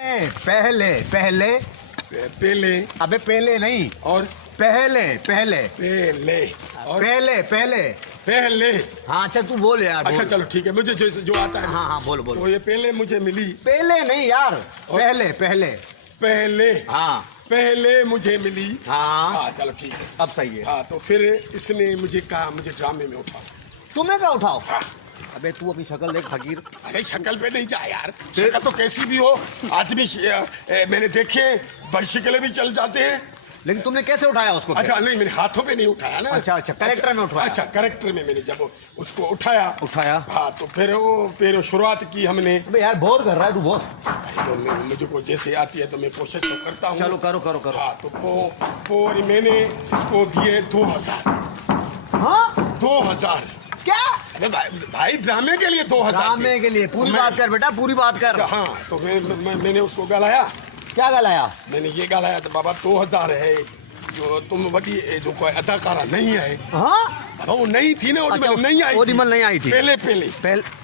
पहले पहले पहले। अबे पहले नहीं, और पहले पहले पहले और पहले पहले। पहले। हाँ अच्छा तू बोल यार, अच्छा बोल। चलो ठीक है, मुझे जो आता है। हाँ हाँ बोल बोल। तो ये पहले मुझे मिली। पहले नहीं यार, पहले पहले। पहले। हाँ पहले मुझे मिली। हाँ हाँ चलो ठीक है, अब सही है। हाँ तो फिर इसने मुझे कहा मुझे ड्रामे में उठाओ। तुम्हें क्या उठाओ? हाँ। अबे तू अपनी शक्ल देख फकीर। अरे शक्ल पे नहीं जा यार, शक्ल तो कैसी भी हो, आदमी मैंने देखे बशक्लें भी चल जाते हैं। लेकिन तुमने कैसे उठाया उसको? अच्छा नहीं, मैंने हाथों पे नहीं उठाया ना। अच्छा अच्छा, कैरेक्टर में उठाया। अच्छा कैरेक्टर में मैंने जब उसको उठाया। हाँ तो फिर शुरुआत की हमने। अबे यार बोर कर रहा है तू बॉस। तो मुझे को जैसे आती है तो मैं कोशिश तो करता हूँ। चलो करो करो करो। हाँ तो मैंने इसको दिए 2000। हाँ 2000 क्या? अरे भाई ड्रामे के लिए 2000। ड्रामे के लिए पूरी बात कर बेटा, पूरी बात कर। हाँ तो मैंने उसको गलाया। क्या गलाया? मैंने ये गलाया तो बाबा 2000 है, जो तुम बड़ी जो कोई अदाकारा नहीं है। हाँ बाबा वो नहीं थी ना, अच्छा, नहीं आई। ओरिजिनल नहीं आई थी। पहले।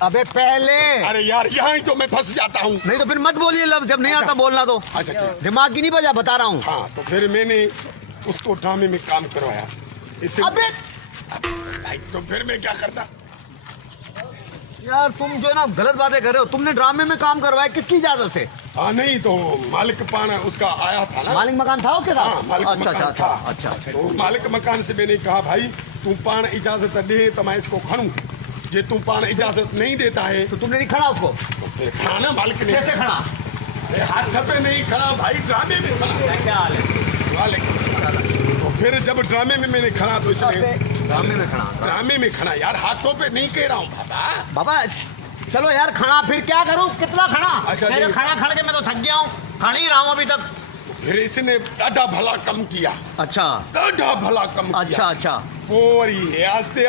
अबे पहले। अरे यार यहाँ ही तो मैं फंस जाता हूँ। नहीं तो फिर मत बोलिए लफ्ज, जब नहीं आता बोलना तो। अच्छा ठीक। दिमाग की नहीं बजा, बता रहा हूँ। हाँ तो फिर मैंने उसको ड्रामे में काम करवाया इसे। अबे भाई तो फिर मैं क्या करता यार, तुम जो है ना गलत बातें कर रहे हो। तुमने ड्रामे में काम करवाया किसकी इजाजत से? हाँ नहीं तो मालिक पाना उसका आया था ना। मालिक मकान था उसके साथ? हाँ, मालिक अच्छा मकान अच्छा था। अच्छा अच्छा। तो मालिक मकान से मैंने कहा भाई तू पान इजाजत दे तो मैं इसको खड़ूं, जे तू पान इजाजत नहीं देता है तो तुमने नहीं खड़ा उसको? तो फिर खड़ा ना मालिक ने। कैसे खड़ा? अरे हाथ पे नहीं खड़ा भाई, ड्रामे में खड़ा। क्या हाल है? वालेकुम सलाम। तो फिर जब ड्रामे में मैंने खड़ा तो इसने ड्रामे में खड़ा? ड्रामे में खड़ा यार, हाथों पे नहीं कह रहा हूँ बाबा। बाबा चलो यार खड़ा, फिर क्या करूं? कितना खड़ा? अच्छा, मैं तो खड़ा खड़ के मैं तो थक गया हूँ, खड़ ही रहा हूँ अभी तक। फिर इसने डाढ़ा भला कम किया। अच्छा डाढ़ा भला कम किया। अच्छा अच्छा। और ये आस्ते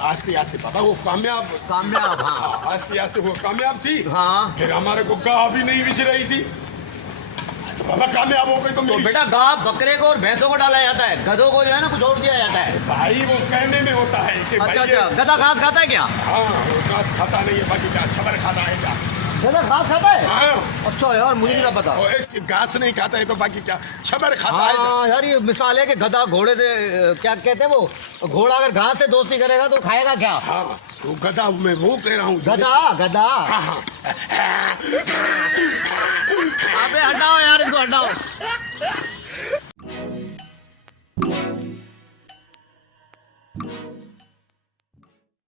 आस्ते बाबा वो कामयाब। हाँ आस्ते आस्ते वो कामयाब थी। हाँ। फिर हमारे को गाह भी नहीं बिछ रही थी, तो बाबा कामयाब हो गई। तो तो बेटा गाय बकरे को और भैंसों को डाला जाता है, गधों को जो है ना कुछ और दिया जाता है। भाई वो कहने में होता है कि अच्छा भाई अच्छा, गधा घास खाता है क्या? हाँ वो घास खाता नहीं है, बाकी क्या छबर खाता है क्या? गधा घास खाता है? हाँ। अच्छा यार मुझे नहीं पता। और इसकी घास नहीं खाता है तो बाकी क्या छबर खाता है? हाँ यार ये मिसाल है कि गधा घोड़े से क्या कहते हैं वो, घोड़ा अगर घास से दोस्ती करेगा तो खाएगा क्या? हाँ वो गधा, मैं वो कह रहा हूँ गधा गधा। हाँ हाँ। अबे हटाओ यार, इसको हटाओ।